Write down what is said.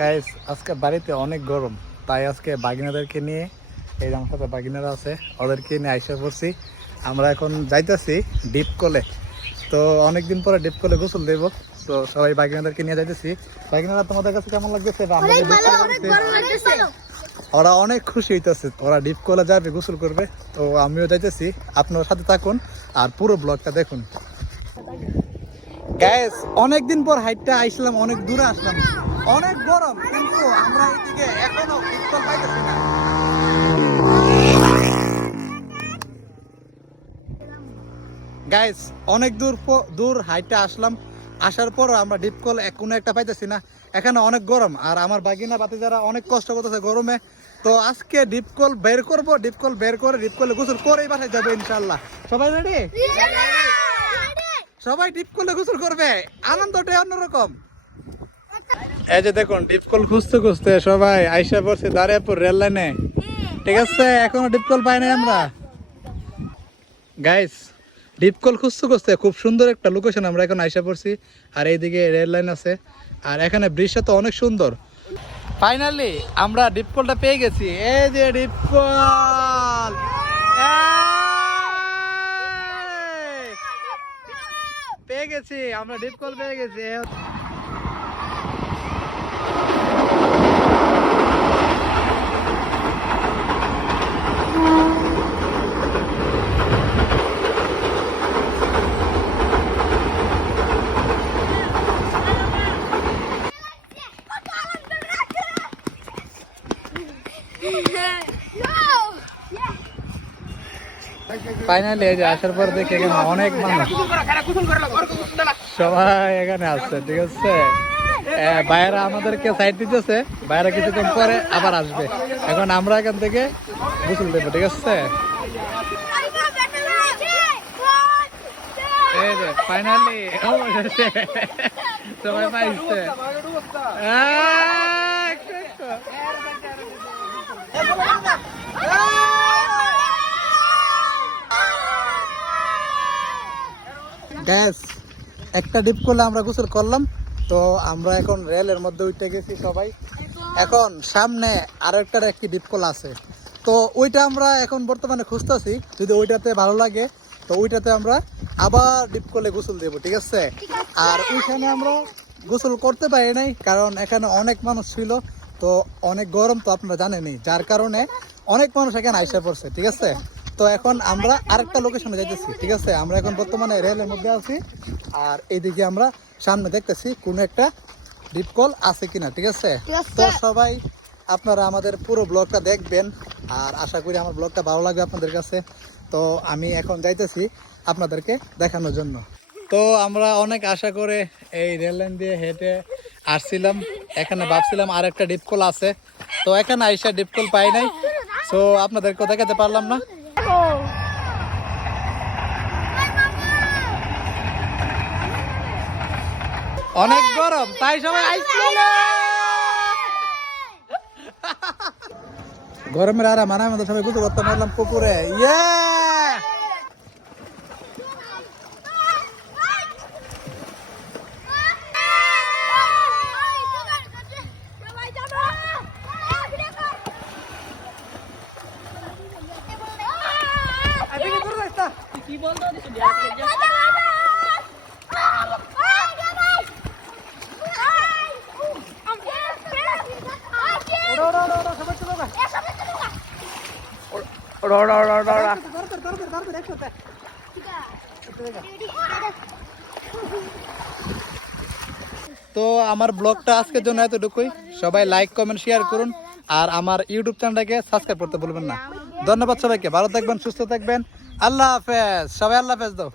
Guys আজকে বাড়িতে অনেক গরম, তাই আজকে বাগিনাদেরকে নিয়ে, এই আমার সাথে বাগিনারা আছে, ওদেরকে নিয়ে আইসা পড়ছি। আমরা এখন যাইতেছি ডিপ কলে। তো অনেকদিন পরে ডিপ কলে গোসল দেব। তো সবাই বাগিনাদেরকে নিয়ে যাইতেছি। বাগিনারা তোমাদের কাছে কেমন লাগতেছে? ওরা অনেক খুশি হইতেছে, ওরা ডিপ কলে যাবে, গোসল করবে। তো আমিও যাইতেছি, আপনার সাথে থাকুন আর পুরো ব্লগটা দেখুন। গাইস অনেকদিন পর হাইটটা আইসলাম, অনেক দূরে আসলাম, অনেক গরম, কিন্তু আমরা এইদিকে এখনো ডিপকল পাইতেছি না। গাইস অনেক দূর হাইটটা আসলাম, আসার পর আমরা ডিপকল কোনো একটা পাইতেছি না। এখানে অনেক গরম, আর আমার বাগিনা বাতি যারা অনেক কষ্ট করতেছে গরমে। তো আজকে ডিপকল বের করবো, ডিপকল বের করে ডিপকলে গোসল করেই বাসায় যাবো ইনশাল্লাহ। সবাই রেডি? সবাই ডিপকলে গোসল করবে, আনন্দটাই অন্যরকম। এই যে দেখুন ডিপকল খুঁজতে খুঁজতে সবাই আইসা পড়ছে দাঁড়িয়াপুর রেল লাইনে। ঠিক আছে, এখনো ডিপকল পাই নাই আমরা। গাইস ডিপকল খুঁজতে খুঁজতে খুব সুন্দর একটা লোকেশন আমরা এখন আইসা পড়ছি, আর এইদিকে রেল লাইন আছে, আর এখানে ব্রিজটা তো অনেক সুন্দর। ফাইনালি আমরা ডিপকলটা পেয়ে গেছি। এই যে ডিপকল, পেয়ে গেছি আমরা, ডিপকল পেয়ে গেছি। ফাইনালি এই যে আসার পর দেখে এখানে অনেক মানুষ, সবাই এখানে আসছে। ঠিক আছে, বাইরা আমাদেরকে সাইড দিতেছে, বাইরা কিছুক্ষণ পরে আবার আসবে। এখন আমরা এখান থেকে গোসল দেবো। ঠিক আছে, এই যে ফাইনালি সবাই পাইছে। গ্যাস একটা ডিপ করলে আমরা গোসল করলাম। তো আমরা এখন রেলের মধ্যে উঠে গেছি সবাই। এখন সামনে আরো একটি ডিপ কল আছে, তো ওইটা আমরা এখন বর্তমানে খুঁজতেছি। যদি ওইটাতে ভালো লাগে তো ওইটাতে আমরা আবার ডিপ কলে গোসল দেবো। ঠিক আছে, আর ওইখানে আমরা গোসল করতে পারি নাই, কারণ এখানে অনেক মানুষ ছিল, তো অনেক গরম তো আপনারা জানেনই, যার কারণে অনেক মানুষ এখানে আইসা পড়ছে। ঠিক আছে, তো এখন আমরা আরেকটা লোকেশনে যাইতেছি। ঠিক আছে, আমরা এখন বর্তমানে রেলের মধ্যে আছি, আর এইদিকে আমরা সামনে দেখতেছি কোনো একটা ডিপ কল আছে কিনা। ঠিক আছে, তো সবাই আপনারা আমাদের পুরো ব্লগটা দেখবেন, আর আশা করি আমার ব্লগটা ভালো লাগবে আপনাদের কাছে। তো আমি এখন যাইতেছি আপনাদেরকে দেখানোর জন্য। তো আমরা অনেক আশা করে এই রেল লাইন দিয়ে হেঁটে আসছিলাম, এখানে ভাবছিলাম আর একটা ডিপ কল আছে, তো এখানে আইসা ডিপ কল পাই নাই, তো আপনাদেরকে দেখাতে পারলাম না। অনেক গরম, তাই সবাই গরমের আর মানায় মতো সবাই গোসল করতে পারলাম পুকুরে। ইয়ে কি বলতো তো আমার ব্লগটা আজকের জন্য এতটুকুই। সবাই লাইক কমেন্ট শেয়ার করুন, আর আমার ইউটিউব চ্যানেলটাকে সাবস্ক্রাইব করতে ভুলবেন না। ধন্যবাদ সবাইকে, ভালো থাকবেন, সুস্থ থাকবেন, আল্লাহ হাফেজ। সবাই আল্লাহ হাফেজ দাও।